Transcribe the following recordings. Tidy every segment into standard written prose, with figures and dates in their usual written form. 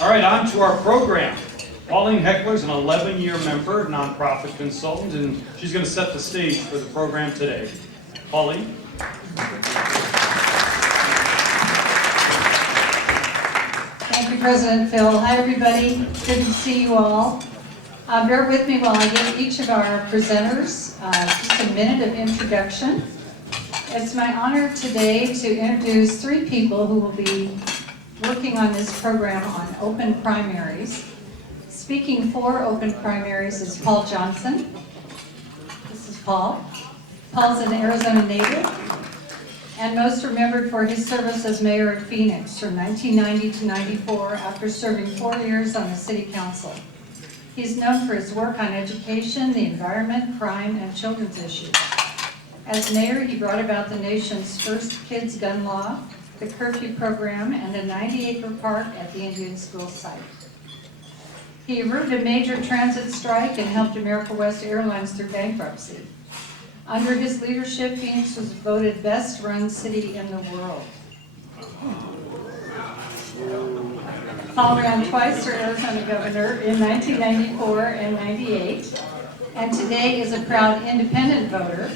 All right, on to our program. Pauline Heckler is an 11-year member, nonprofit consultant, and she's going to set the stage for the program today. Pauline? Thank you, President Phil. Hi, everybody. Good to see you all. Bear with me while I give each of our presenters just a minute of introduction. It's my honor today to introduce three people who will be working on this program on open primaries. Speaking for open primaries is Paul Johnson. This is Paul. Paul's an Arizona native and most remembered for his service as mayor of Phoenix from 1990 to 94 after serving 4 years on the city council. He's known for his work on education, the environment, crime, and children's issues. As mayor, he brought about the nation's first kids' gun law, the curfew program, and a 90-acre park at the Indian school site. He averted a major transit strike and helped America West Airlines through bankruptcy. Under his leadership, Phoenix was voted best run city in the world. Paul ran twice for Arizona governor in 1994 and 98, and today is a proud independent voter.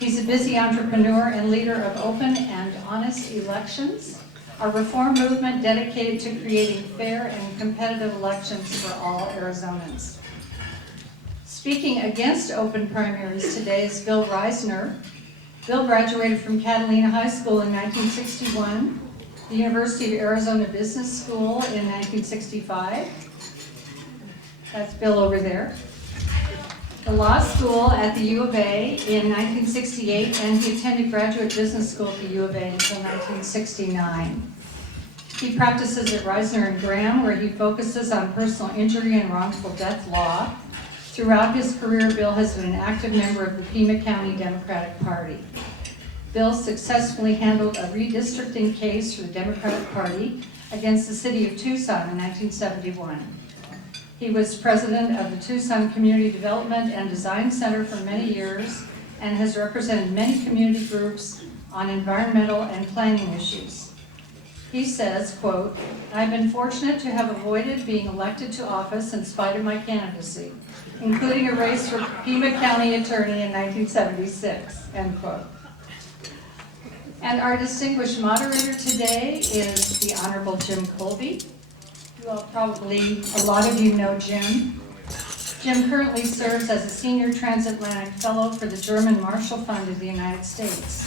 He's a busy entrepreneur and leader of open and honest elections, a reform movement dedicated to creating fair and competitive elections for all Arizonans. Speaking against open primaries today is Bill Risner. Bill graduated from Catalina High School in 1961, the University of Arizona Business School in 1965. That's Bill over there. The law school at the U of A in 1968, and he attended graduate business school at the U of A until 1969. He practices at Risner and Graham, where he focuses on personal injury and wrongful death law. Throughout his career, Bill has been an active member of the Pima County Democratic Party. Bill successfully handled a redistricting case for the Democratic Party against the city of Tucson in 1971. He was president of the Tucson Community Development and Design Center for many years and has represented many community groups on environmental and planning issues. He says, quote, "I've been fortunate to have avoided being elected to office in spite of my candidacy, including a race for Pima County Attorney in 1976, end quote. And our distinguished moderator today is the Honorable Jim Colby. You all probably, a lot of you know Jim. Jim currently serves as a senior transatlantic fellow for the German Marshall Fund of the United States.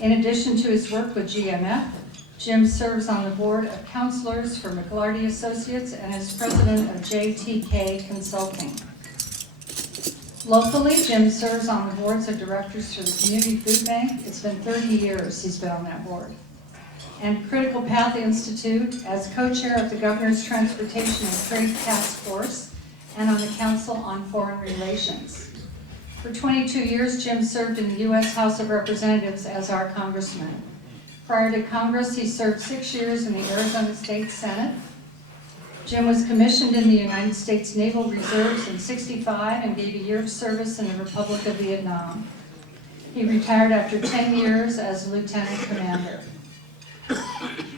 In addition to his work with GMF, Jim serves on the board of counselors for McLarty Associates and is president of JTK Consulting. Locally, Jim serves on the boards of directors for the Community Food Bank. It's been 30 years he's been on that board. And Critical Path Institute as co-chair of the Governor's Transportation and Trade Task Force and on the Council on Foreign Relations. For 22 years, Jim served in the U.S. House of Representatives as our congressman. Prior to Congress, he served 6 years in the Arizona State Senate. Jim was commissioned in the United States Naval Reserves in '65 and gave a year of service in the Republic of Vietnam. He retired after 10 years as lieutenant commander.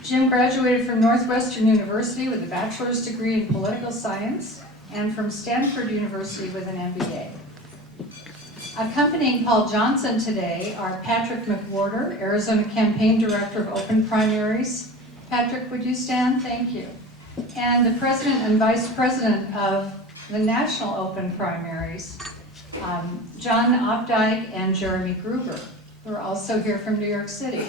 Jim graduated from Northwestern University with a bachelor's degree in political science and from Stanford University with an MBA. Accompanying Paul Johnson today are Patrick McWhorter, Arizona Campaign Director of Open Primaries. Patrick, would you stand? Thank you. And the President and Vice President of the National Open Primaries, John Opdyke and Jeremy Gruber, who are also here from New York City.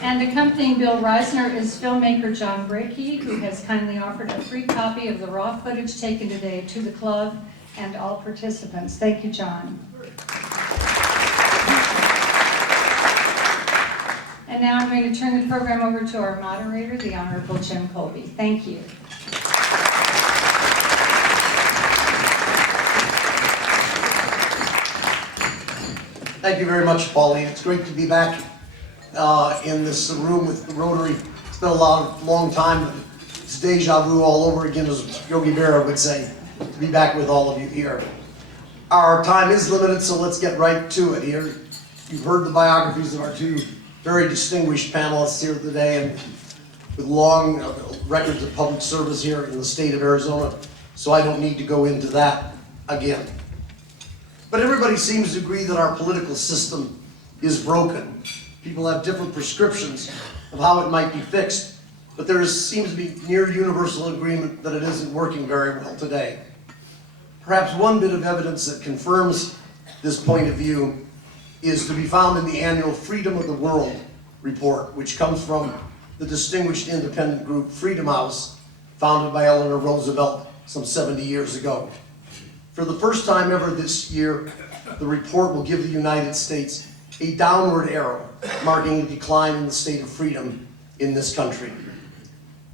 And accompanying Bill Risner is filmmaker John Brakey, who has kindly offered a free copy of the raw footage taken today to the club and all participants. Thank you, John. And now I'm going to turn the program over to our moderator, the Honorable Jim Colby. Thank you. Thank you very much, Pauline. It's great to be back in this room with the Rotary. It's been a long time. It's deja vu all over again, as Yogi Berra would say, to be back with all of you here. Our time is limited, so let's get right to it here. You've heard the biographies of our two very distinguished panelists here today and with long records of public service here in the state of Arizona, so I don't need to go into that again. But everybody seems to agree that our political system is broken. People have different prescriptions of how it might be fixed, but seems to be near universal agreement that it isn't working very well today. Perhaps one bit of evidence that confirms this point of view is to be found in the annual Freedom of the World report, which comes from the distinguished independent group Freedom House, founded by Eleanor Roosevelt some 70 years ago. For the first time ever this year, the report will give the United States a downward arrow, marking a decline in the state of freedom in this country.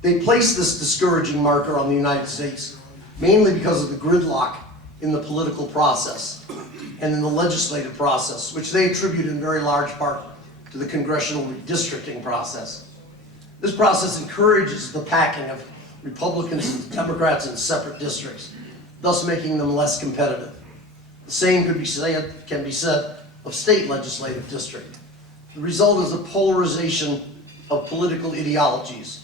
They place this discouraging marker on the United States mainly because of the gridlock in the political process and in the legislative process, which they attribute in very large part to the congressional redistricting process. This process encourages the packing of Republicans and Democrats in separate districts, thus making them less competitive. The same can be said of state legislative district. The result is a polarization of political ideologies.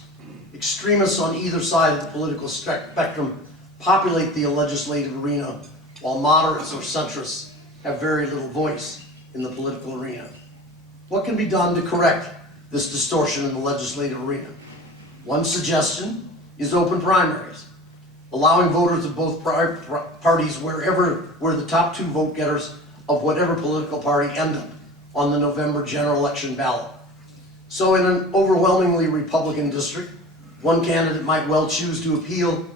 Extremists on either side of the political spectrum populate the legislative arena, while moderates or centrists have very little voice in the political arena. What can be done to correct this distortion in the legislative arena? One suggestion is open primaries, allowing voters of both parties where the top two vote getters of whatever political party end up on the November general election ballot. So in an overwhelmingly Republican district, one candidate might well choose to appeal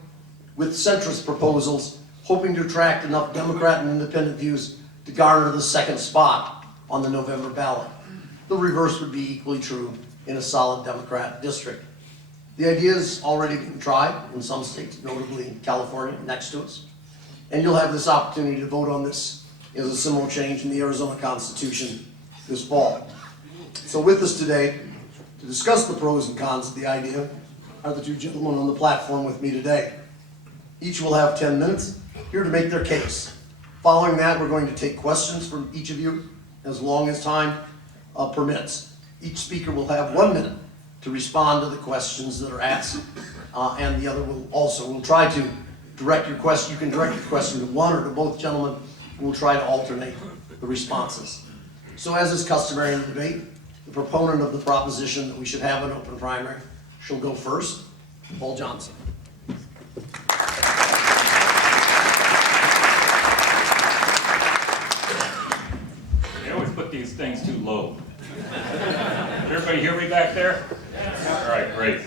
with centrist proposals, hoping to attract enough Democrat and independent views to garner the second spot on the November ballot. The reverse would be equally true in a solid Democrat district. The idea is already being tried in some states, notably in California, next to us. And you'll have this opportunity to vote on this as a similar change in the Arizona Constitution this fall. So with us today, to discuss the pros and cons of the idea, are the two gentlemen on the platform with me today. Each will have 10 minutes here to make their case. Following that, we're going to take questions from each of you as long as time permits. Each speaker will have 1 minute to respond to the questions that are asked, and the other will try to direct your question. You can direct your question to one or to both gentlemen. We'll try to alternate the responses. So as is customary in the debate, the proponent of the proposition that we should have an open primary shall go first. Paul Johnson. They always put these things too low. Did everybody hear me back there? All right, great.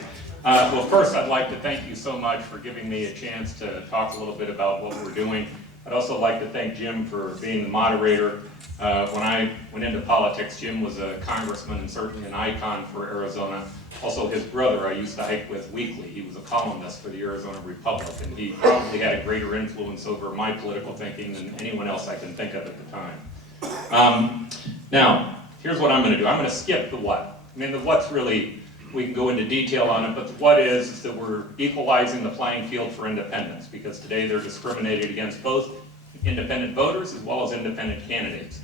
Well, first I'd like to thank you so much for giving me a chance to talk a little bit about what we're doing. I'd also like to thank Jim for being the moderator. When I went into politics, Jim was a congressman and certainly an icon for Arizona. Also, his brother I used to hike with weekly. He was a columnist for the Arizona Republic, and he probably had a greater influence over my political thinking than anyone else I can think of at the time. Now, here's what I'm going to do. I'm going to skip the what. I mean, the what's really, we can go into detail on it, but the what is that we're equalizing the playing field for independents, because today they're discriminated against both independent voters as well as independent candidates.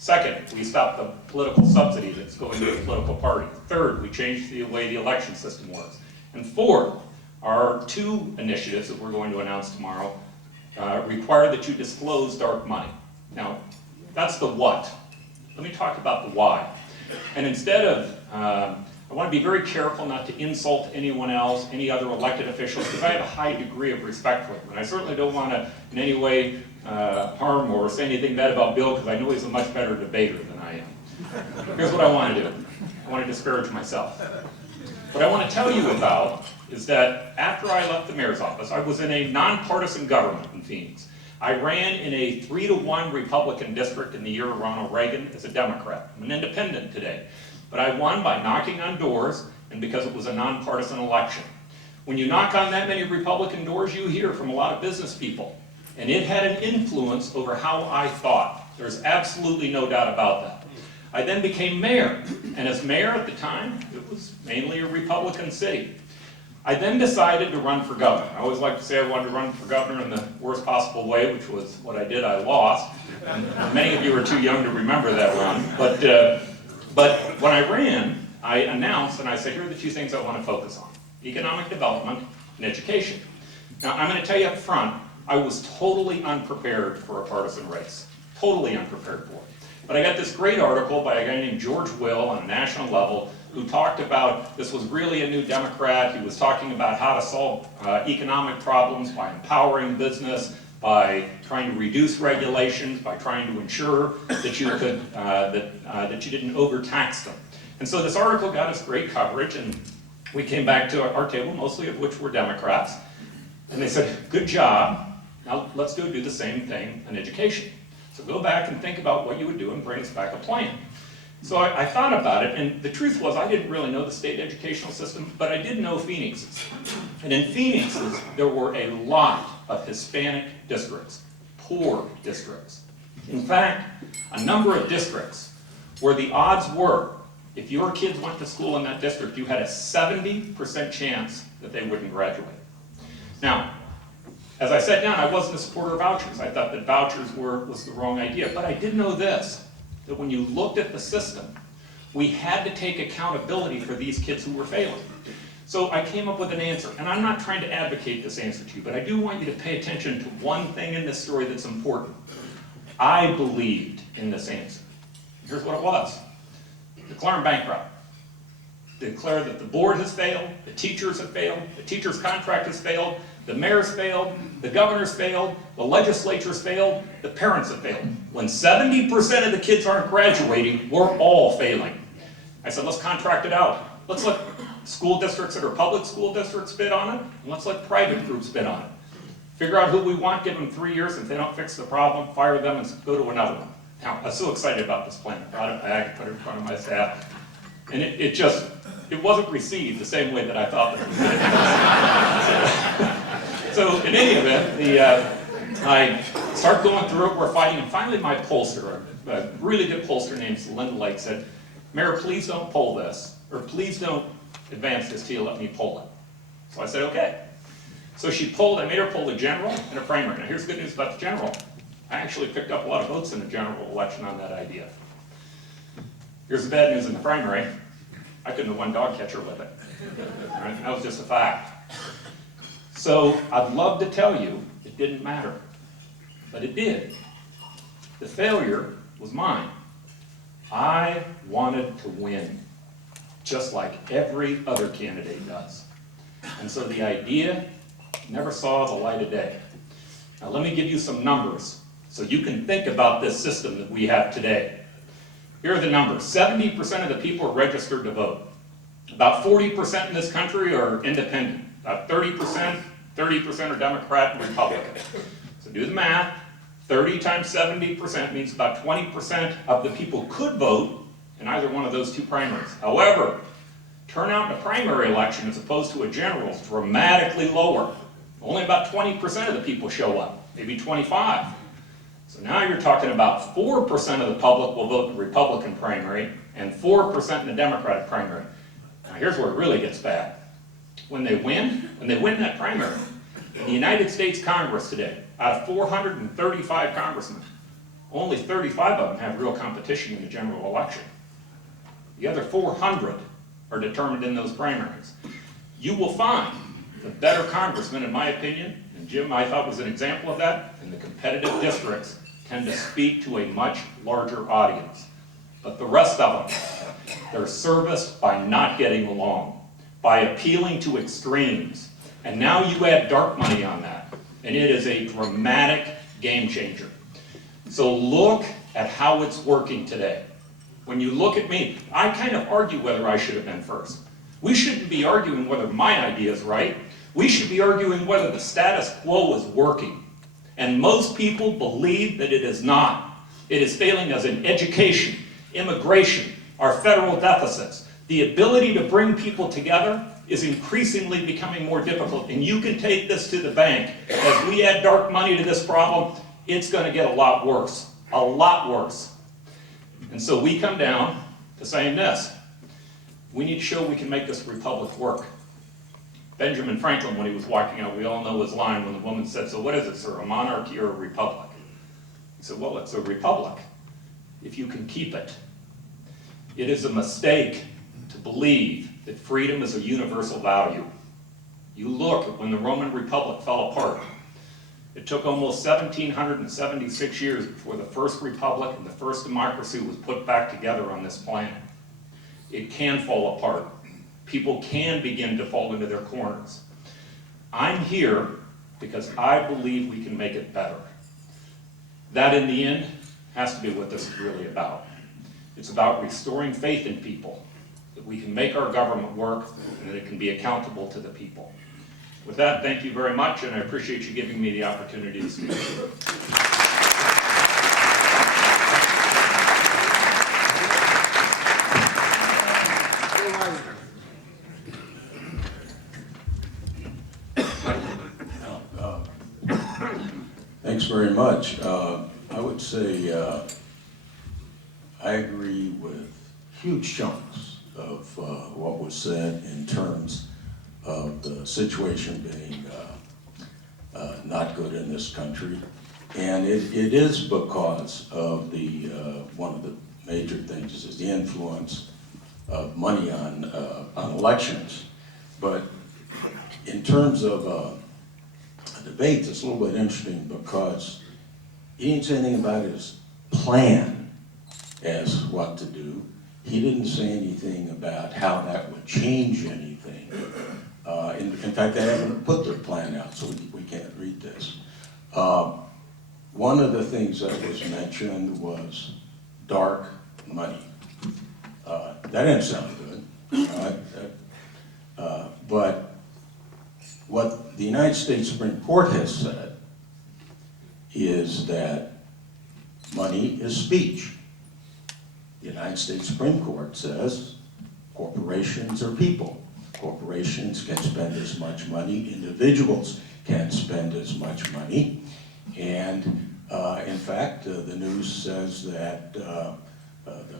Second, we stop the political subsidy that's going to the political party. Third, we change the way the election system works. And fourth, our two initiatives that we're going to announce tomorrow require that you disclose dark money. Now, that's the what. Let me talk about the why. And instead of, I want to be very careful not to insult anyone else, any other elected officials, because I have a high degree of respect for them. And I certainly don't want to in any way harm or say anything bad about Bill, because I know he's a much better debater than I am. Here's what I want to do. I want to discourage myself. What I want to tell you about is that after I left the mayor's office, I was in a nonpartisan government in Phoenix. I ran in a 3-to-1 Republican district in the year of Ronald Reagan as a Democrat. I'm an independent today. But I won by knocking on doors and because it was a nonpartisan election. When you knock on that many Republican doors, you hear from a lot of business people. And it had an influence over how I thought. There's absolutely no doubt about that. I then became mayor. And as mayor at the time, it was mainly a Republican city. I then decided to run for governor. I always like to say I wanted to run for governor in the worst possible way, which was what I did. I lost. And many of you are too young to remember that run. But But when I ran, I announced and I said, here are the two things I want to focus on: economic development and education. Now, I'm going to tell you up front, I was totally unprepared for a partisan race. Totally unprepared for it. But I got this great article by a guy named George Will on a national level who talked about this was really a new Democrat. He was talking about how to solve economic problems by empowering business, by trying to reduce regulations, by trying to ensure that you could that you didn't overtax them. And so this article got us great coverage, and we came back to our table, mostly of which were Democrats, and they said, good job, now let's go do the same thing in education. So go back and think about what you would do and bring us back a plan. So I thought about it, and the truth was I didn't really know the state educational system, but I did know Phoenix's. And in Phoenix's, there were a lot of Hispanic districts, poor districts. In fact, a number of districts where the odds were, if your kids went to school in that district, you had a 70% chance that they wouldn't graduate. Now, as I sat down, I wasn't a supporter of vouchers. I thought that vouchers was the wrong idea, but I did know this, that when you looked at the system, we had to take accountability for these kids who were failing. So I came up with an answer, and I'm not trying to advocate this answer to you, but I do want you to pay attention to one thing in this story that's important. I believed in this answer. Here's what it was. Declare them bankrupt. Declare that the board has failed, the teachers have failed, the teachers' contract has failed, the mayor's failed, the governor's failed, the legislature's failed, the parents have failed. When 70% of the kids aren't graduating, we're all failing. I said, let's contract it out. Let's let school districts that are public school districts bid on it, and let's let private groups bid on it. Figure out who we want, give them 3 years. If they don't fix the problem, fire them and go to another one. Now, I was so excited about this plan. I brought it back, put it in front of my staff, and it wasn't received the same way that I thought that it would. So in any event, I start going through it, we're fighting, and finally my pollster, a really good pollster named Linda Lake, said, Mayor, please don't poll this, or please don't advance this till you let me poll it. So I said, okay. So I made her poll a general and a primary. Now here's the good news about the general. I actually picked up a lot of votes in the general election on that idea. Here's the bad news in the primary. I couldn't have won dog catcher with it. Right? That was just a fact. So I'd love to tell you it didn't matter, but it did. The failure was mine. I wanted to win, just like every other candidate does. And so the idea never saw the light of day. Now let me give you some numbers so you can think about this system that we have today. Here are the numbers. 70% of the people are registered to vote. About 40% in this country are independent. About 30% are Democrat and Republican. So do the math. 30 times 70% means about 20% of the people could vote in either one of those two primaries. However, turnout in a primary election as opposed to a general is dramatically lower. Only about 20% of the people show up, maybe 25. So now you're talking about 4% of the public will vote in the Republican primary and 4% in the Democratic primary. Now here's where it really gets bad. When they win that primary, in the United States Congress today, out of 435 congressmen, only 35 of them have real competition in the general election. The other 400 are determined in those primaries. You will find the better congressmen, in my opinion, and Jim I thought was an example of that, in the competitive districts tend to speak to a much larger audience. But the rest of them, they're serviced by not getting along, by appealing to extremes. And now you add dark money on that, and it is a dramatic game changer. So look at how it's working today. When you look at me, I kind of argue whether I should have been first. We shouldn't be arguing whether my idea is right. We should be arguing whether the status quo is working. And most people believe that it is not. It is failing us in education, immigration, our federal deficits. The ability to bring people together is increasingly becoming more difficult. And you can take this to the bank. As we add dark money to this problem, it's going to get a lot worse. A lot worse. And so we come down to saying this. We need to show we can make this republic work. Benjamin Franklin, when he was walking out, we all know his line when the woman said, so what is it, sir, a monarchy or a republic? He said, well, it's a republic if you can keep it. It is a mistake to believe that freedom is a universal value. You look at when the Roman Republic fell apart. It took almost 1,776 years before the first republic and the first democracy was put back together on this planet. It can fall apart. People can begin to fall into their corners. I'm here because I believe we can make it better. That, in the end, has to be what this is really about. It's about restoring faith in people, that we can make our government work and that it can be accountable to the people. With that, thank you very much, and I appreciate you giving me the opportunity to speak. Thanks very much. I would say I agree with huge chunks of what was said in terms of the situation being not good in this country. And it is because of the, one of the major things is the influence of money on elections. But in terms of a debate, it's a little bit interesting because he didn't say anything about his plan as what to do. He didn't say anything about how that would change anything. In fact, they haven't put their plan out, so we can't read this. One of the things that was mentioned was dark money. That didn't sound good. But what the United States Supreme Court has said is that money is speech. The United States Supreme Court says corporations are people. Corporations can spend as much money, individuals can spend as much money, and in fact, the news says that the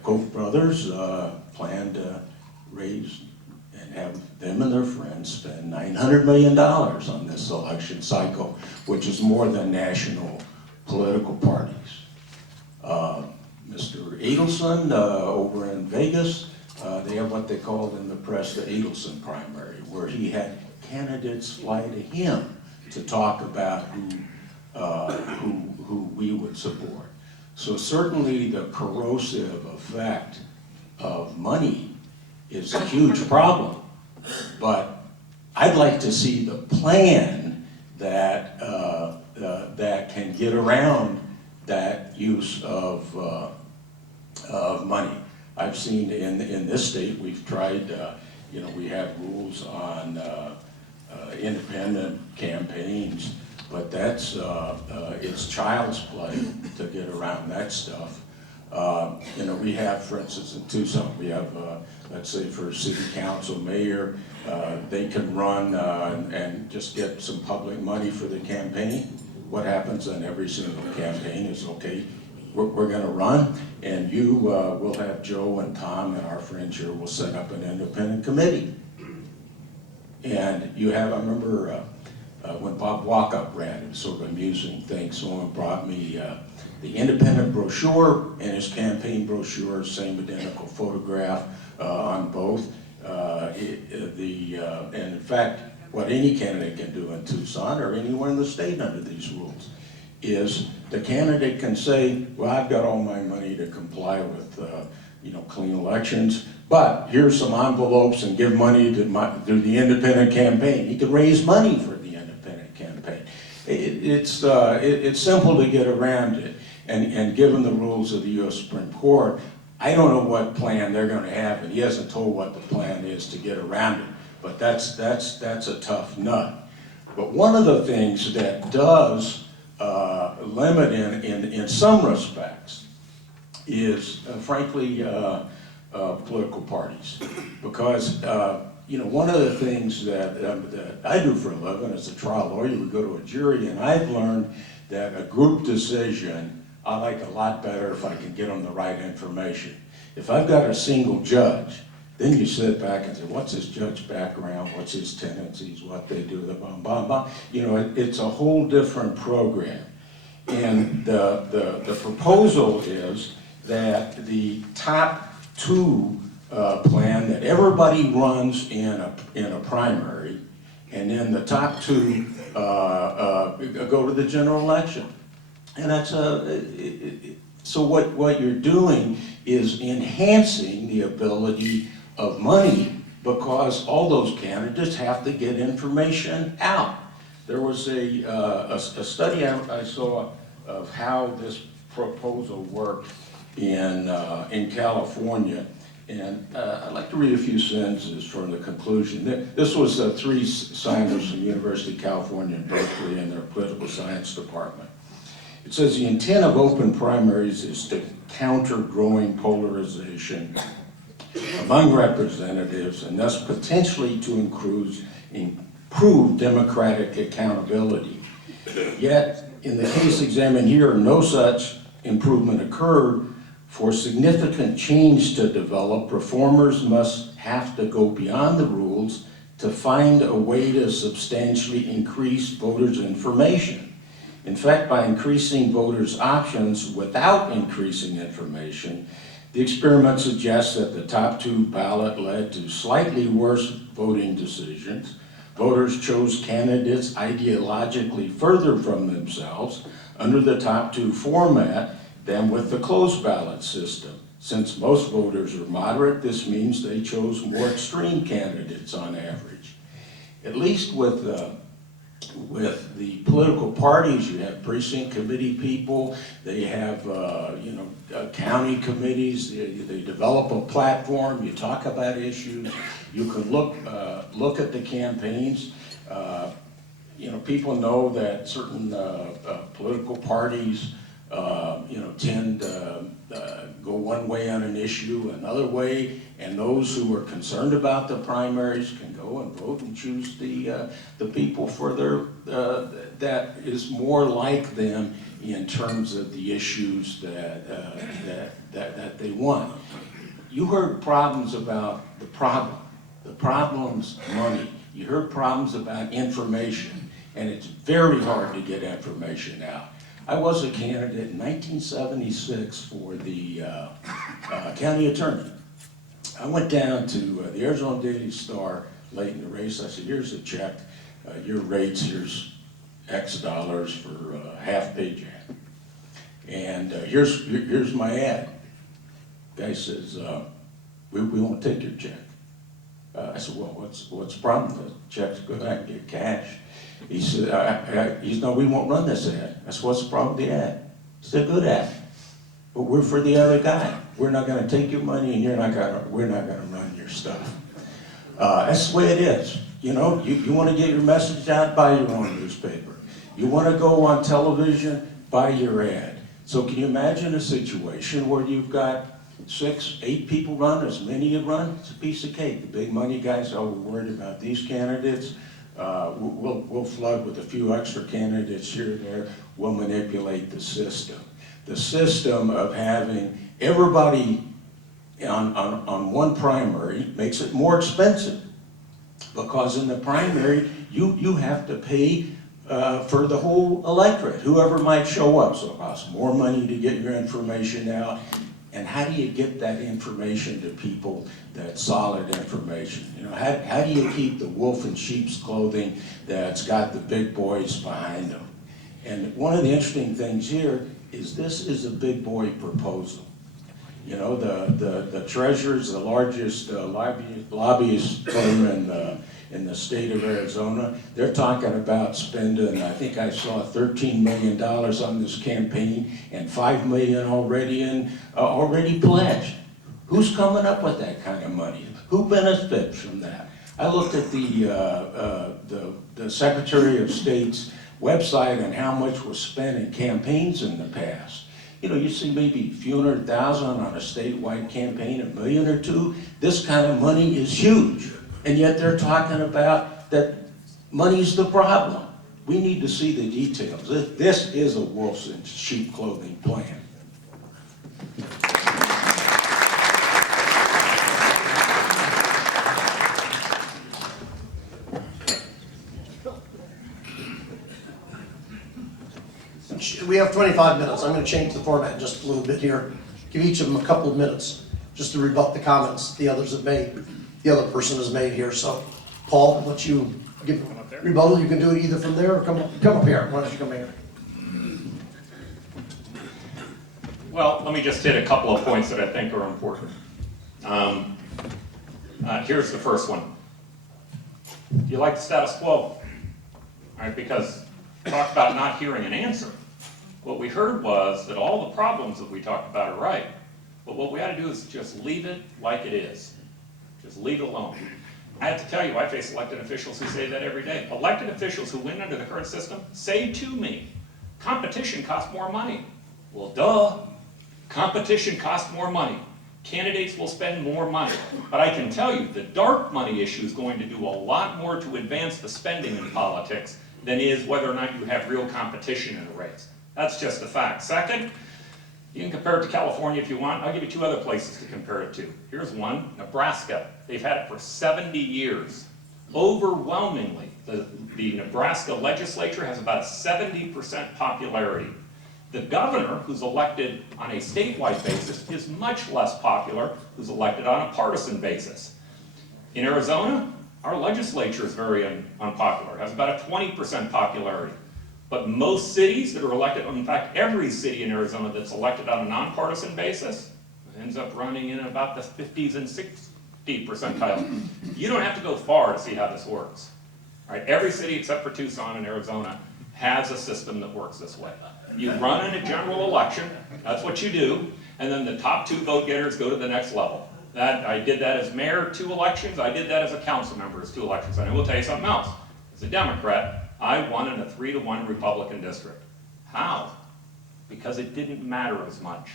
Koch brothers plan to raise and have them and their friends spend $900 million on this election cycle, which is more than national political parties. Mr. Adelson over in Vegas, they have what they called in the press the Adelson primary, where he had candidates fly to him to talk about who we would support. So certainly the corrosive effect of money is a huge problem, but I'd like to see the plan that that can get around that use of money. I've seen in this state, we've tried, you know, we have rules on independent campaigns, but that's, it's child's play to get around that stuff. You know, we have, for instance, in Tucson, we have, let's say for city council, mayor, they can run and just get some public money for the campaign. What happens on every single campaign is, okay, we're gonna run, and you will have Joe and Tom and our friends here will set up an independent committee. And you have, I remember when Bob Walkup ran, it was sort of an amusing thing. Someone brought me the independent brochure and his campaign brochure, same identical photograph on both. And in fact, what any candidate can do in Tucson or anywhere in the state under these rules is the candidate can say, well, I've got all my money to comply with you know, clean elections, but here's some envelopes and give money to the independent campaign. He could raise money for the independent campaign. It's simple to get around it, and given the rules of the U.S. Supreme Court, I don't know what plan they're going to have, and he hasn't told what the plan is to get around it, but that's a tough nut. But one of the things that does limit in some respects is, frankly, political parties. Because, you know, one of the things that I do for a living as a trial lawyer, we go to a jury, and I've learned that a group decision I like a lot better if I can get them the right information. If I've got a single judge, then you sit back and say, what's this judge's background, what's his tendencies, what they do, the blah, blah, blah. You know, it's a whole different program. And the proposal is that the top two plan that everybody runs in a primary, and then the top two go to the general election. And that's so what you're doing is enhancing the ability of money, because all those candidates have to get information out. There was a study I saw of how this proposal worked in California, and I'd like to read a few sentences from the conclusion. This was three scientists from the University of California in Berkeley in their political science department. It says the intent of open primaries is to counter growing polarization among representatives, and thus potentially to improve democratic accountability. Yet, in the case examined here, no such improvement occurred. For significant change to develop, reformers must have to go beyond the rules to find a way to substantially increase voters' information. In fact, by increasing voters' options without increasing information, the experiment suggests that the top two ballot led to slightly worse voting decisions. Voters chose candidates ideologically further from themselves under the top two format than with the closed ballot system. Since most voters are moderate, this means they chose more extreme candidates on average. At least with the political parties, you have precinct committee people, they have county committees, they develop a platform, you talk about issues, you can look at the campaigns. People know that certain political parties tend to go one way on an issue, another way, and those who are concerned about the primaries can go and vote and choose the people for that is more like them in terms of the issues that they want. You heard problems about the problem's money. You heard problems about information, and it's very hard to get information out. I was a candidate in 1976 for the county attorney. I went down to the Arizona Daily Star late in the race. I said, here's a check, your rates, here's X dollars for a half-page ad. And here's my ad. Guy says, we won't take your check. I said, well, what's the problem? The check's good, I can get cash. He said, no, we won't run this ad. I said, what's the problem with the ad? It's a good ad, but we're for the other guy. We're not gonna take your money, and we're not gonna run your stuff. That's the way it is. You wanna get your message out, buy your own newspaper. You wanna go on television, buy your ad. So can you imagine a situation where you've got 6, 8 people run, as many have run? It's a piece of cake. The big money guys, we're worried about these candidates. We'll flood with a few extra candidates here and there. We'll manipulate the system. The system of having everybody on one primary makes it more expensive, because in the primary, you have to pay for the whole electorate, whoever might show up. So it costs more money to get your information out. And how do you get that information to people, that solid information? How do you keep the wolf in sheep's clothing that's got the big boys behind them? And one of the interesting things here is this is a big boy proposal. The treasurer's the largest lobbyist firm in the state of Arizona. They're talking about spending, I think I saw $13 million on this campaign, and $5 million already pledged. Who's coming up with that kind of money? Who benefits from that? I looked at the Secretary of State's website on how much was spent in campaigns in the past. You see maybe a few $100,000 on a statewide campaign, $1 million or $2 million. This kind of money is huge. And yet they're talking about that money's the problem. We need to see the details. This is a wolf's in sheep clothing plan. We have 25 minutes. I'm going to change the format just a little bit here. Give each of them a couple of minutes. just to rebut the comments the others have made, the other person has made here. So, Paul, let you give rebuttal. You can do it either from there or come up here. Why don't you come here? Well, let me just hit a couple of points that I think are important. Here's the first one. Do you like the status quo? All right, because talk about not hearing an answer. What we heard was that all the problems that we talked about are right, but what we ought to do is just leave it like it is. Just leave it alone. I have to tell you, I face elected officials who say that every day. Elected officials who win under the current system say to me, competition costs more money. Well, duh. Competition costs more money. Candidates will spend more money. But I can tell you, the dark money issue is going to do a lot more to advance the spending in politics than is whether or not you have real competition in a race. That's just a fact. Second, you can compare it to California if you want. I'll give you two other places to compare it to. Here's one, Nebraska. They've had it for 70 years. Overwhelmingly, the Nebraska legislature has about a 70% popularity. The governor, who's elected on a statewide basis, is much less popular, who's elected on a partisan basis. In Arizona, our legislature is very unpopular. It has about a 20% popularity. But most cities that are elected, in fact, every city in Arizona that's elected on a nonpartisan basis ends up running in about the 50s and 60 percentile. You don't have to go far to see how this works. Right? Every city except for Tucson in Arizona has a system that works this way. You run in a general election, that's what you do, and then the top two vote getters go to the next level. I did that as mayor 2 elections, I did that as a council member as 2 elections, and I will tell you something else. As a Democrat, I won in a 3-to-1 Republican district. How? Because it didn't matter as much.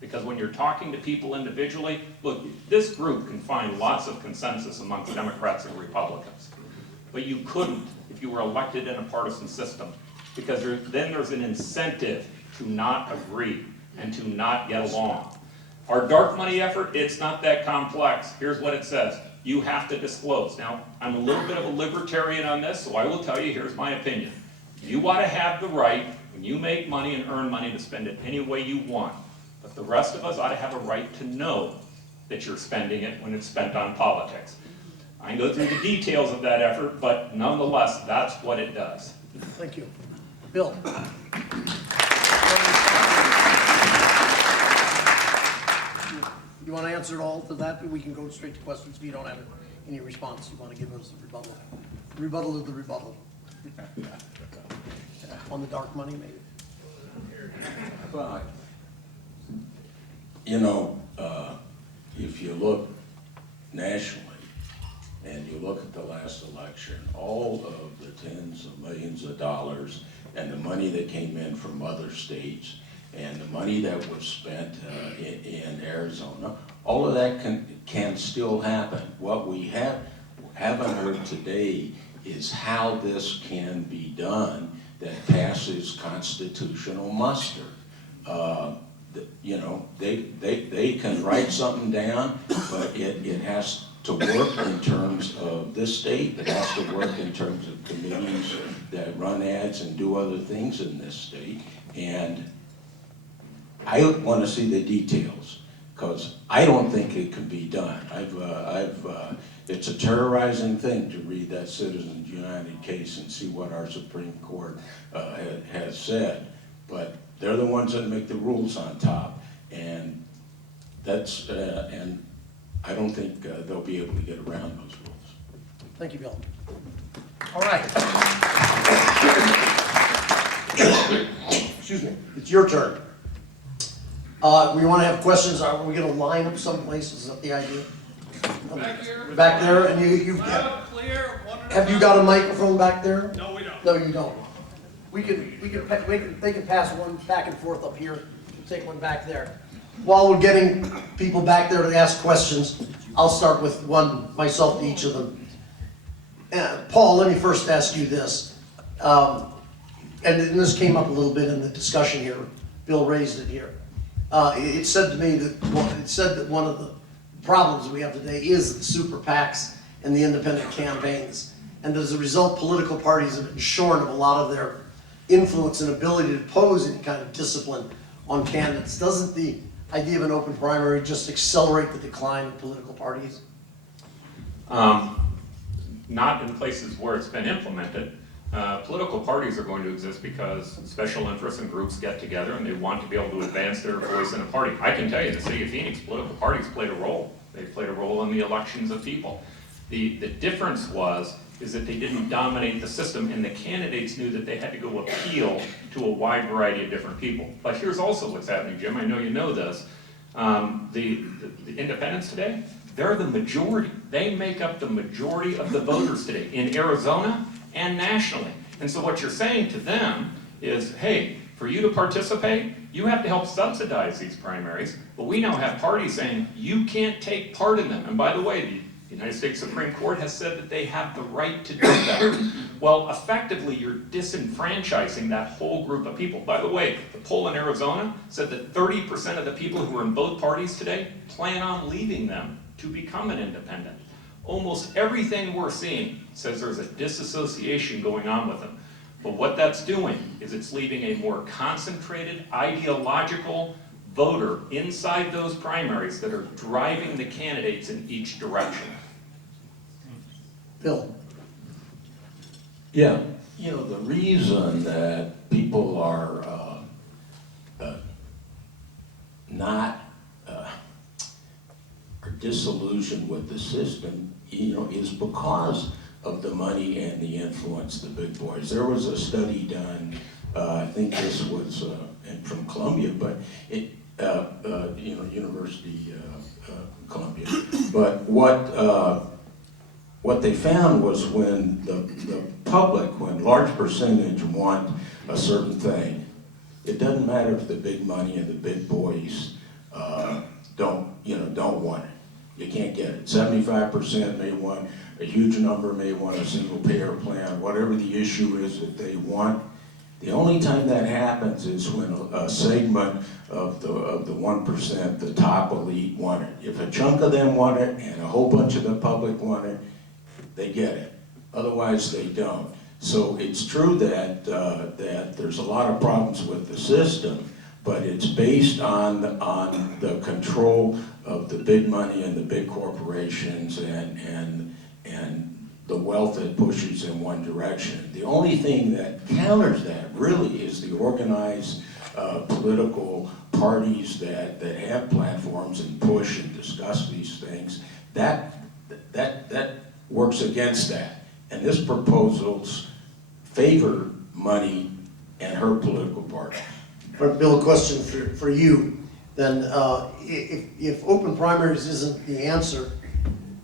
Because when you're talking to people individually, look, this group can find lots of consensus amongst Democrats and Republicans. But you couldn't if you were elected in a partisan system. Because then there's an incentive to not agree and to not get along. Our dark money effort, it's not that complex. Here's what it says. You have to disclose. Now, I'm a little bit of a libertarian on this, so I will tell you, here's my opinion. You ought to have the right, when you make money and earn money, to spend it any way you want. But the rest of us ought to have a right to know that you're spending it when it's spent on politics. I can go through the details of that effort, but nonetheless, that's what it does. Thank you. Bill. You want to answer all to that? We can go straight to questions if you don't have any response. You want to give us a rebuttal? The rebuttal is the rebuttal. On the dark money, maybe? Well, you know, if you look nationally, and you look at the last election, all of the tens of millions of dollars and the money that came in from other states and the money that was spent in Arizona, all of that can still happen. What we haven't heard today is how this can be done that passes constitutional muster. You know, they can write something down, but it has to work in terms of this state, it has to work in terms of committees that run ads and do other things in this state. And I want to see the details, because I don't think it can be done. It's a terrorizing thing to read that Citizens United case and see what our Supreme Court has said, but they're the ones that make the rules on top, and that's and I don't think they'll be able to get around those rules. Thank you, Bill. All right. Excuse me. It's your turn. We want to have questions. Are we going to line up someplace? Is that the idea? Back here. Back there, and you Clear. have you got a microphone back there? No, we don't. No, you don't. They can pass one back and forth up here. Take one back there. While we're getting people back there to ask questions, I'll start with one myself to each of them. Paul, let me first ask you this, and this came up a little bit in the discussion here. Bill raised it here. It said to me that one of the problems we have today is the super PACs and the independent campaigns, and as a result, political parties have been shorn of a lot of their influence and ability to pose any kind of discipline on candidates. Doesn't the idea of an open primary just accelerate the decline of political parties? Not in places where it's been implemented. Political parties are going to exist because special interests and groups get together and they want to be able to advance their voice in a party. I can tell you, in the city of Phoenix, political parties played a role. They played a role in the elections of people. The difference is that they didn't dominate the system, and the candidates knew that they had to go appeal to a wide variety of different people. But here's also what's happening, Jim, I know you know this. The independents today, they're the majority. They make up the majority of the voters today in Arizona and nationally. And so what you're saying to them is, hey, for you to participate, you have to help subsidize these primaries, but we now have parties saying you can't take part in them. And by the way, the United States Supreme Court has said that they have the right to do that. Well, effectively, you're disenfranchising that whole group of people. By the way, the poll in Arizona said that 30% of the people who are in both parties today plan on leaving them to become an independent. Almost everything we're seeing says there's a disassociation going on with them. But what that's doing is it's leaving a more concentrated, ideological voter inside those primaries that are driving the candidates in each direction. Bill? Yeah, you know, the reason that people are not are disillusioned with the system, you know, is because of the money and the influence of the big boys. There was a study done, I think this was from Columbia, but it, you know, University Columbia. But what they found was when the public, when large percentage want a certain thing, it doesn't matter if the big money and the big boys don't want it. You can't get it. 75% may want, a huge number may want a single payer plan, whatever the issue is that they want. The only time that happens is when a segment of the 1%, the top elite, want it. If a chunk of them want it and a whole bunch of the public want it, they get it. Otherwise, they don't. So it's true that that there's a lot of problems with the system, but it's based on the control of the big money and the big corporations and the wealth that pushes in one direction. The only thing that counters that really is the organized political parties that have platforms and push and discuss these things. That works against that. And this proposals favor money and her political party. But Bill, a question for you, then, if open primaries isn't the answer,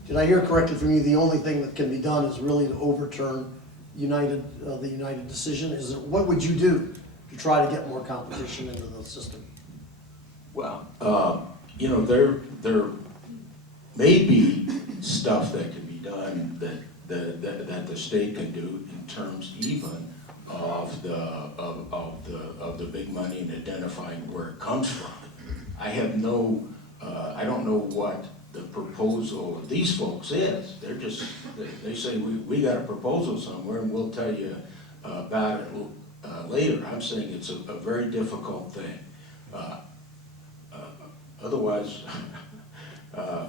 did I hear correctly from you, the only thing that can be done is really to overturn the United decision? What would you do to try to get more competition into the system? Well, you know, there may be stuff that can be done that the state can do in terms even of the big money and identifying where it comes from. I don't know what the proposal of these folks is. They say we got a proposal somewhere and we'll tell you about it later. I'm saying it's a very difficult thing. Otherwise, I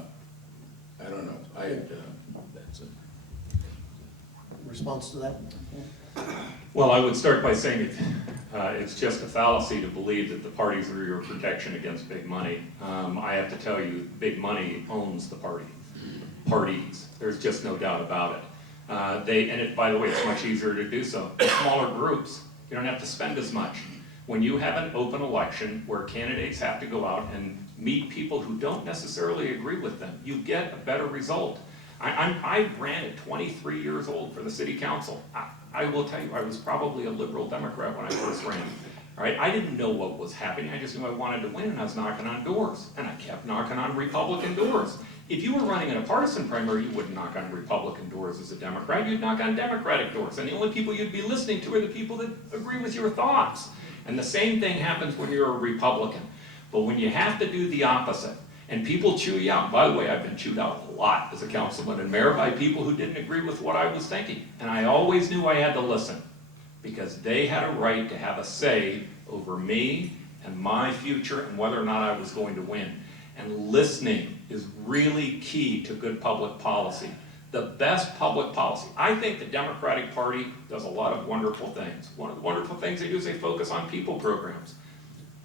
don't know. That's it. Response to that? Well, I would start by saying it's just a fallacy to believe that the parties are your protection against big money. I have to tell you, big money owns the parties. There's just no doubt about it. By the way, it's much easier to do so. In smaller groups, you don't have to spend as much. When you have an open election where candidates have to go out and meet people who don't necessarily agree with them, you get a better result. I ran at 23 years old for the city council. I will tell you, I was probably a liberal Democrat when I first ran. All right, I didn't know what was happening. I just knew I wanted to win, and I was knocking on doors, and I kept knocking on Republican doors. If you were running in a partisan primary, you wouldn't knock on Republican doors as a Democrat. You'd knock on Democratic doors, and the only people you'd be listening to are the people that agree with your thoughts. And the same thing happens when you're a Republican. But when you have to do the opposite, and people chew you out. By the way, I've been chewed out a lot as a councilman and mayor by people who didn't agree with what I was thinking. And I always knew I had to listen, because they had a right to have a say over me and my future and whether or not I was going to win. And listening is really key to good public policy. The best public policy. I think the Democratic Party does a lot of wonderful things. One of the wonderful things they do is they focus on people programs.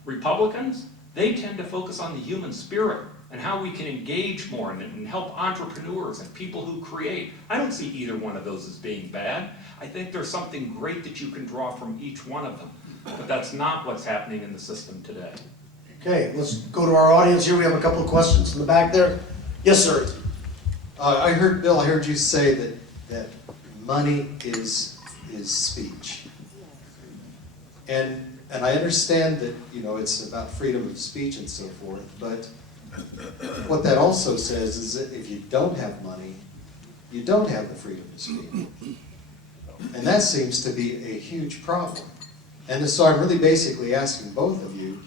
Republicans, they tend to focus on the human spirit and how we can engage more and help entrepreneurs and people who create. I don't see either one of those as being bad. I think there's something great that you can draw from each one of them. But that's not what's happening in the system today. Okay, let's go to our audience here. We have a couple of questions in the back there. Yes, sir. Bill, I heard you say that money is speech. And I understand that, you know, it's about freedom of speech and so forth, but what that also says is that if you don't have money, you don't have the freedom to speak. And that seems to be a huge problem. And so I'm really basically asking both of you,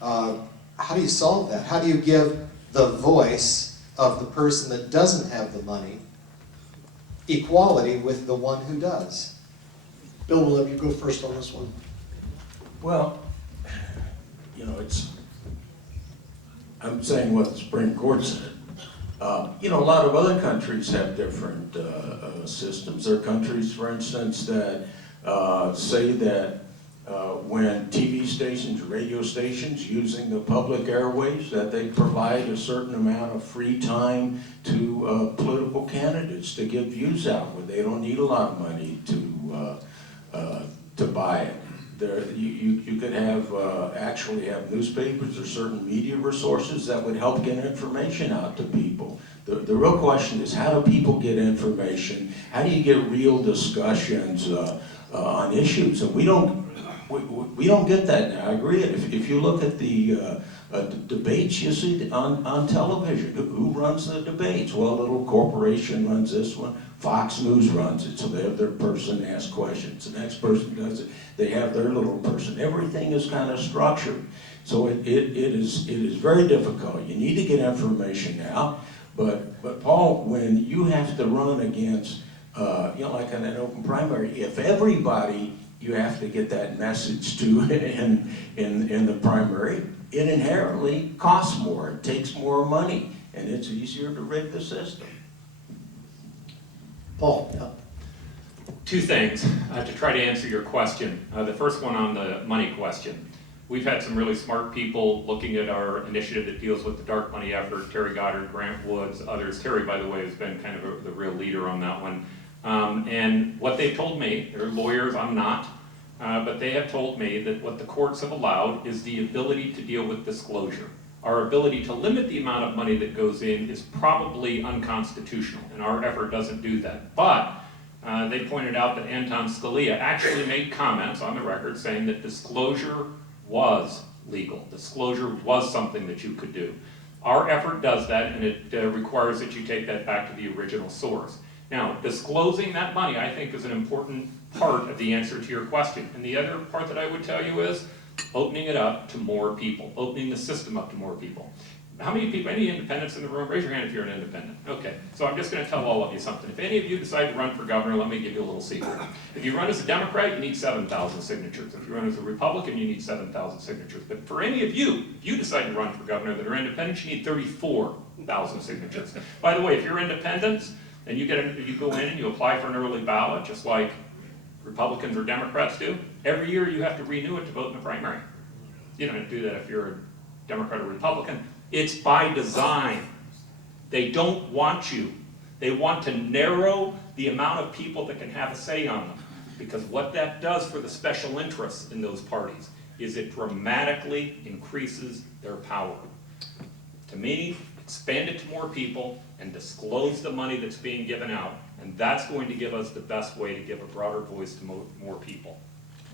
how do you solve that? How do you give the voice of the person that doesn't have the money equality with the one who does? Bill, we'll let you go first on this one. Well, you know, I'm saying what the Supreme Court said. You know, a lot of other countries have different systems. There are countries, for instance, that say that when TV stations, radio stations using the public airwaves, that they provide a certain amount of free time to political candidates to get views out, where they don't need a lot of money to buy it. You could have actually have newspapers or certain media resources that would help get information out to people. The real question is, how do people get information? How do you get real discussions on issues? And we don't get that now. I agree. If you look at the debates you see on television, who runs the debates? Well, a little corporation runs this one. Fox News runs it, so they have their person ask questions. The next person does it. They have their little person. Everything is kind of structured. So it is very difficult. You need to get information out. But Paul, when you have to run against, you know, like in an open primary, if everybody you have to get that message to in the primary, it inherently costs more. It takes more money, and it's easier to rig the system. Paul, yeah. Two things to try to answer your question. The first one on the money question. We've had some really smart people looking at our initiative that deals with the dark money effort, Terry Goddard, Grant Woods, others. Terry, by the way, has been kind of the real leader on that one. And what they told me, they're lawyers, I'm not, but they have told me that what the courts have allowed is the ability to deal with disclosure. Our ability to limit the amount of money that goes in is probably unconstitutional, and our effort doesn't do that. But they pointed out that Anton Scalia actually made comments on the record saying that disclosure was legal. Disclosure was something that you could do. Our effort does that, and it requires that you take that back to the original source. Now, disclosing that money, I think, is an important part of the answer to your question. And the other part that I would tell you is opening it up to more people, opening the system up to more people. How many people, any independents in the room? Raise your hand if you're an independent. Okay, so I'm just going to tell all of you something. If any of you decide to run for governor, let me give you a little secret. If you run as a Democrat, you need 7,000 signatures. If you run as a Republican, you need 7,000 signatures. But for any of you, if you decide to run for governor that are independents, you need 34,000 signatures. By the way, if you're independents, and you go in and you apply for an early ballot, just like Republicans or Democrats do, every year you have to renew it to vote in the primary. You don't have to do that if you're a Democrat or Republican. It's by design. They don't want you. They want to narrow the amount of people that can have a say on them. Because what that does for the special interests in those parties is it dramatically increases their power. To me, expand it to more people and disclose the money that's being given out, and that's going to give us the best way to give a broader voice to more people.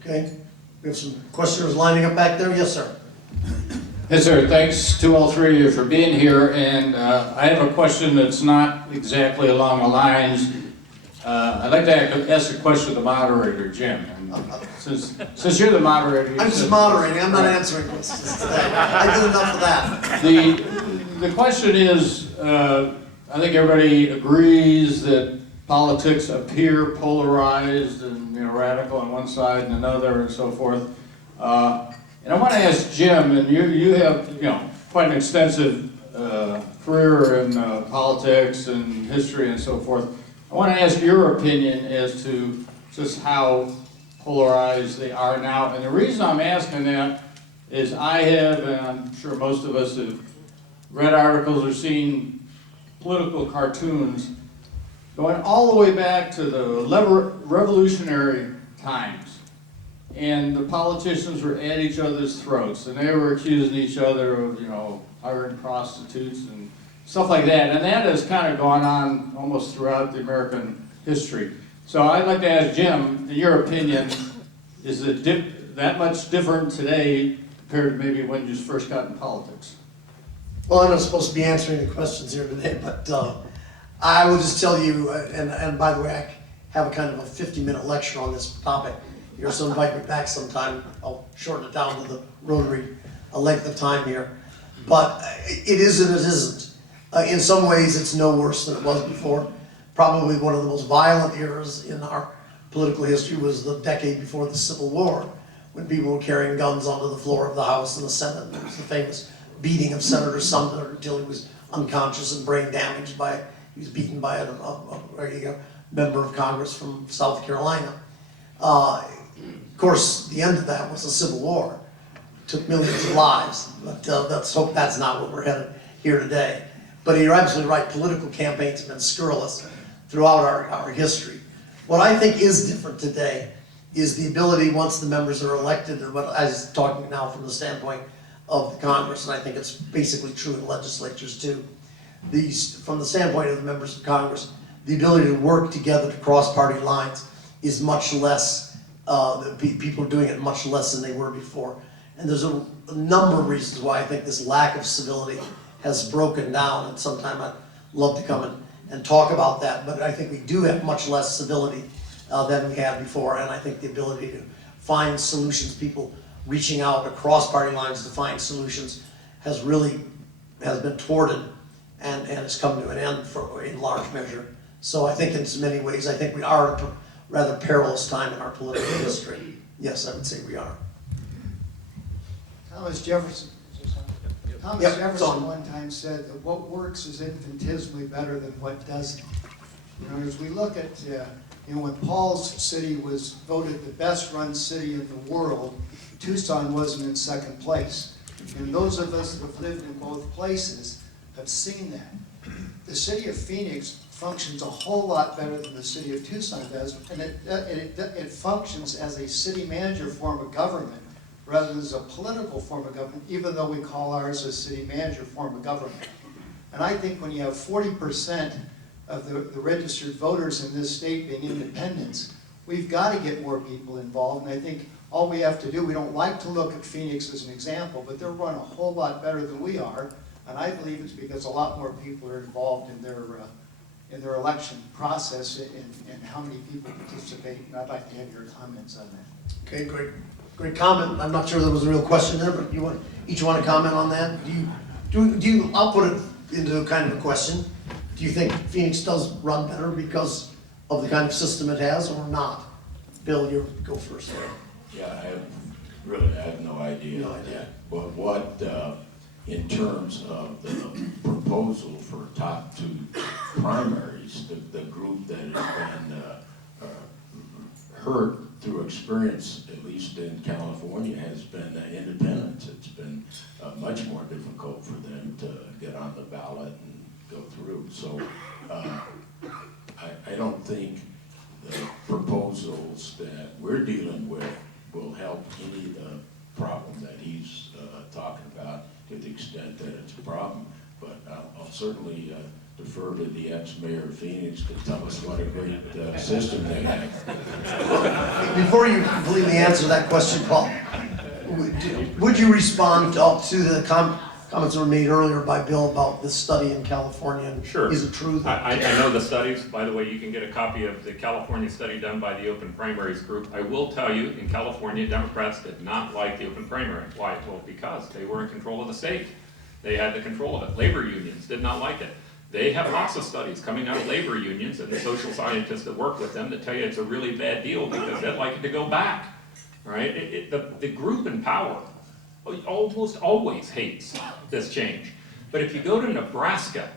Okay. We have some questioners lining up back there. Yes, sir. Yes, sir. Thanks to all three of you for being here. And I have a question that's not exactly along the lines. I'd like to ask a question of the moderator, Jim. And since you're the moderator, I'm just moderating. I'm not answering questions today. I did enough of that. The question is, I think everybody agrees that politics appear polarized and radical on one side and another and so forth. And I want to ask Jim, and you have, you know, quite an extensive career in politics and history and so forth. I want to ask your opinion as to just how polarized they are now. And the reason I'm asking that is I have, and I'm sure most of us have read articles or seen political cartoons going all the way back to the revolutionary times. And the politicians were at each other's throats, and they were accusing each other of, you know, hiring prostitutes and stuff like that. And that has kind of gone on almost throughout the American history. So I'd like to ask Jim, in your opinion, is it that much different today compared to maybe when you first got in politics? Well, I'm not supposed to be answering the questions here today, but I will just tell you, and by the way, I have a kind of a 50-minute lecture on this topic. You're so invite me back sometime. I'll shorten it down to the Rotary length of time here. But it is and it isn't. In some ways, it's no worse than it was before. Probably one of the most violent eras in our political history was the decade before the Civil War, when people were carrying guns onto the floor of the House and the Senate. There was the famous beating of Senator Sumner until he was unconscious and brain damaged he was beaten by a member of Congress from South Carolina. Of course, the end of that was the Civil War. It took millions of lives, but let's hope that's not where we're headed here today. But you're absolutely right, political campaigns have been scurrilous throughout our history. What I think is different today is the ability, once the members are elected, and what I was talking now from the standpoint of the Congress, and I think it's basically true in legislatures too, from the standpoint of the members of Congress, the ability to work together to cross party lines is much less, people are doing it much less than they were before. And there's a number of reasons why I think this lack of civility has broken down, and sometime I'd love to come and talk about that, but I think we do have much less civility than we had before, and I think the ability to find solutions, people reaching out across party lines to find solutions has been thwarted and has come to an end in large measure. So I think in many ways, I think we are at a rather perilous time in our political history. Yes, I would say we are. Thomas Jefferson one time said that what works is infinitesimally better than what doesn't. You know, as we look at, when Paul's city was voted the best run city in the world, Tucson wasn't in second place. And those of us that have lived in both places have seen that. The city of Phoenix functions a whole lot better than the city of Tucson does, and it functions as a city manager form of government rather than as a political form of government, even though we call ours a city manager form of government. And I think when you have 40% of the registered voters in this state being independents, we've got to get more people involved. And I think all we have to do, we don't like to look at Phoenix as an example, but they're run a whole lot better than we are. And I believe it's because a lot more people are involved in their election process and how many people participate. And I'd like to have your comments on that. Okay, great comment. I'm not sure there was a real question there, but each want to comment on that? I'll put it into kind of a question. Do you think Phoenix does run better because of the kind of system it has, or not? Bill, you go first. Yeah, I have no idea. No idea. But what, in terms of the proposal for top two primaries, the group that has been hurt through experience, at least in California, has been independents. It's been much more difficult for them to get on the ballot and go through. So I don't think the proposals that we're dealing with will help any of the problem that he's talking about, to the extent that it's a problem. But I'll certainly defer to the ex-mayor of Phoenix to tell us what a great system they have. Before you completely answer that question, Paul, would you respond to the comments that were made earlier by Bill about this study in California? And Sure. Is it true? I know the studies. By the way, you can get a copy of the California study done by the Open Primaries group. I will tell you, in California, Democrats did not like the open primary. Why? Well, because they were in control of the state. They had the control of it. Labor unions did not like it. They have lots of studies coming out of labor unions and the social scientists that work with them that tell you it's a really bad deal because they'd like it to go back. Right? The group in power almost always hates this change. But if you go to Nebraska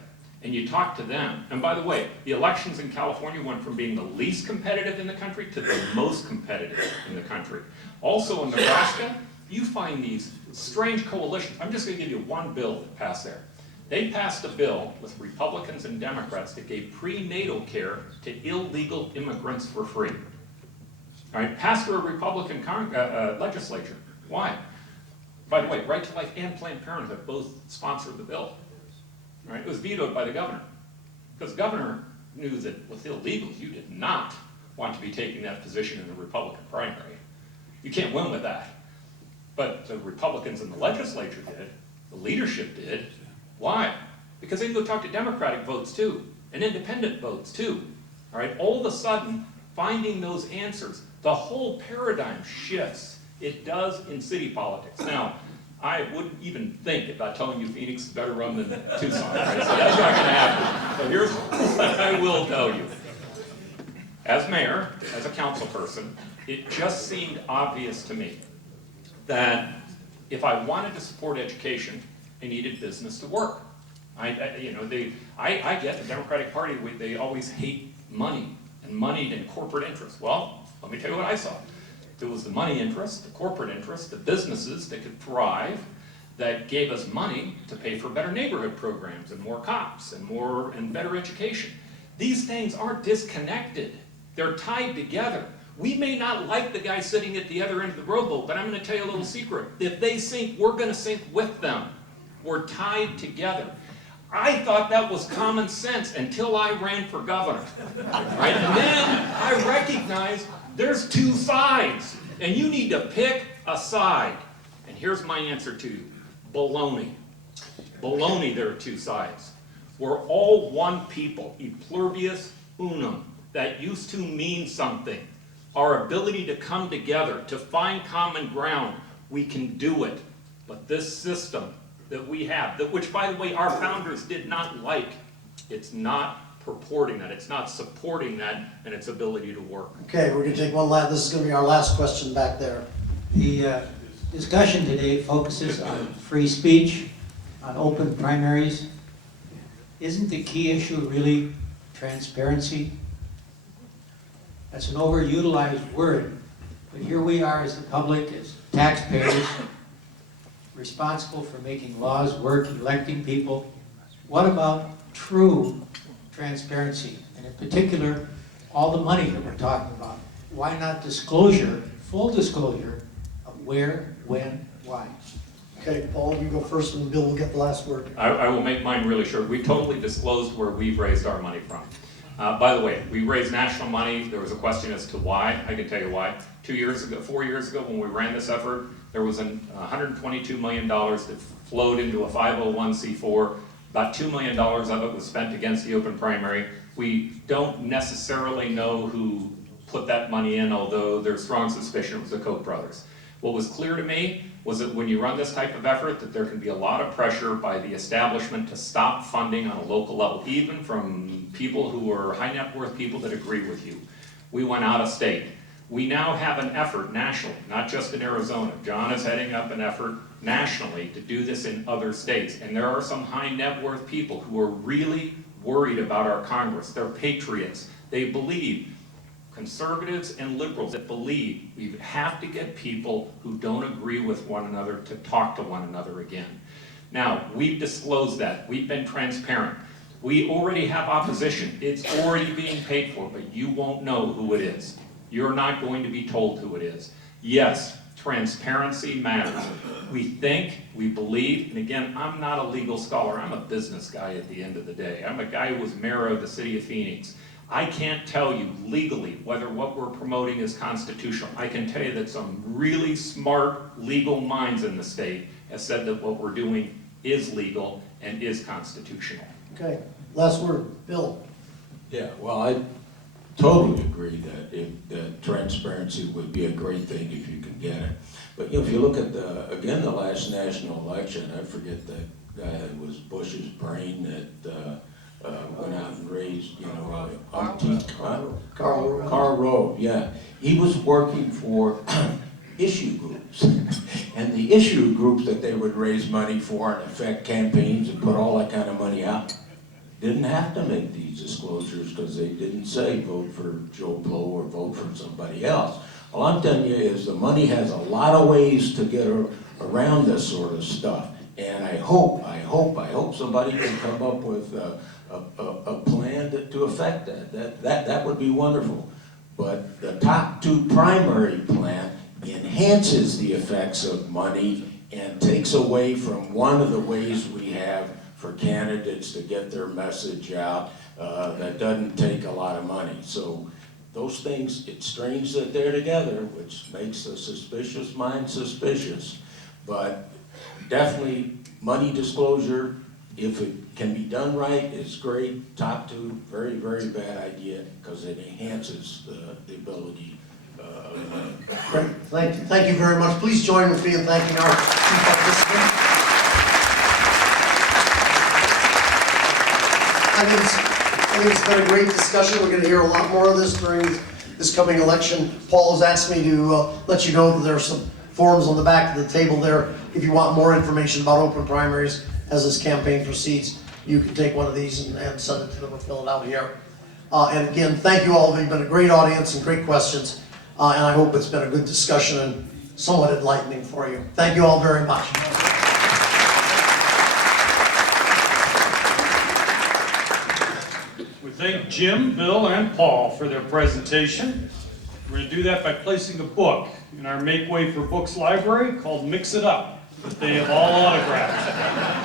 and you talk to them, and by the way, the elections in California went from being the least competitive in the country to the most competitive in the country. Also in Nebraska, you find these strange coalitions. I'm just going to give you one bill that passed there. They passed a bill with Republicans and Democrats that gave prenatal care to illegal immigrants for free. All right, passed through a Republican legislature. Why? By the way, Right to Life and Planned Parenthood both sponsored the bill. All right, it was vetoed by the governor. Because the governor knew that with illegals, you did not want to be taking that position in the Republican primary. You can't win with that. But the Republicans in the legislature did, the leadership did. Why? Because they can go talk to Democratic votes too, and independent votes too. All right, all of a sudden, finding those answers, the whole paradigm shifts. It does in city politics. Now, I wouldn't even think about telling you Phoenix is better run than Tucson, right? So that's not going to happen. So here's what I will tell you. As mayor, as a council person, it just seemed obvious to me that if I wanted to support education, I needed business to work. I get the Democratic Party, they always hate money and moneyed and corporate interests. Well, let me tell you what I saw. There was the money interest, the corporate interest, the businesses that could thrive, that gave us money to pay for better neighborhood programs and more cops and better education. These things aren't disconnected. They're tied together. We may not like the guy sitting at the other end of the rowboat, but I'm going to tell you a little secret. If they sink, we're going to sink with them. We're tied together. I thought that was common sense until I ran for governor. Right? And then I recognized there's two sides, and you need to pick a side. And here's my answer to you. Baloney. Baloney, there are two sides. We're all one people, e pluribus unum. That used to mean something. Our ability to come together, to find common ground, we can do it. But this system that we have, which by the way our founders did not like, it's not purporting that, it's not supporting that and its ability to work. Okay, we're gonna take one last, this is gonna be our last question back there. The discussion today focuses on free speech, on open primaries. Isn't the key issue really transparency? That's an overutilized word, but here we are as the public, as taxpayers, responsible for making laws work, electing people. What about true transparency? And in particular, all the money that we're talking about. Why not disclosure, full disclosure of where, when, why? Okay, Paul, you go first and Bill will get the last word. I will make mine really short. We totally disclosed where we've raised our money from. By the way, we raised national money. There was a question as to why. I can tell you why. 4 years ago, when we ran this effort, there was $122 million that flowed into a 501c4. About $2 million of it was spent against the open primary. We don't necessarily know who put that money in, although there's strong suspicion it was the Koch brothers. What was clear to me was that when you run this type of effort, that there can be a lot of pressure by the establishment to stop funding on a local level, even from people who are high net worth people that agree with you. We went out of state. We now have an effort nationally, not just in Arizona. John is heading up an effort nationally to do this in other states. And there are some high net worth people who are really worried about our Congress. They're patriots. They believe, conservatives and liberals that believe we have to get people who don't agree with one another to talk to one another again. Now, we've disclosed that. We've been transparent. We already have opposition. It's already being paid for, but you won't know who it is. You're not going to be told who it is. Yes, transparency matters. We think, we believe, and again, I'm not a legal scholar. I'm a business guy at the end of the day. I'm a guy who was mayor of the city of Phoenix. I can't tell you legally whether what we're promoting is constitutional. I can tell you that some really smart legal minds in the state have said that what we're doing is legal and is constitutional. Okay, last word, Bill. Yeah, well, I totally agree that transparency would be a great thing if you can get it. But if you look at the last national election, I forget that guy, it was Bush's brain that went out and raised, Karl Rove, yeah. He was working for issue groups. And the issue groups that they would raise money for and affect campaigns and put all that kind of money out didn't have to make these disclosures because they didn't say vote for Joe Blow or vote for somebody else. All I'm telling you is the money has a lot of ways to get around this sort of stuff. And I hope somebody can come up with a plan to affect that. That would be wonderful. But the top two primary plan enhances the effects of money and takes away from one of the ways we have for candidates to get their message out that doesn't take a lot of money. So those things, it's strange that they're together, which makes a suspicious mind suspicious. But definitely money disclosure, if it can be done right, is great. Top two, very, very bad idea because it enhances the ability of money. Great, thank you very much. Please join with me in thanking our two participants. I think it's been a great discussion. We're going to hear a lot more of this during this coming election. Paul has asked me to let you know that there are some forms on the back of the table there. If you want more information about open primaries as this campaign proceeds, you can take one of these and send it to them or fill it out here. And again, thank you all. You've been a great audience and great questions. And I hope it's been a good discussion and somewhat enlightening for you. Thank you all very much. We thank Jim, Bill, and Paul for their presentation. We're going to do that by placing a book in our Make Way for Books library called Mix It Up, that they have all autographed.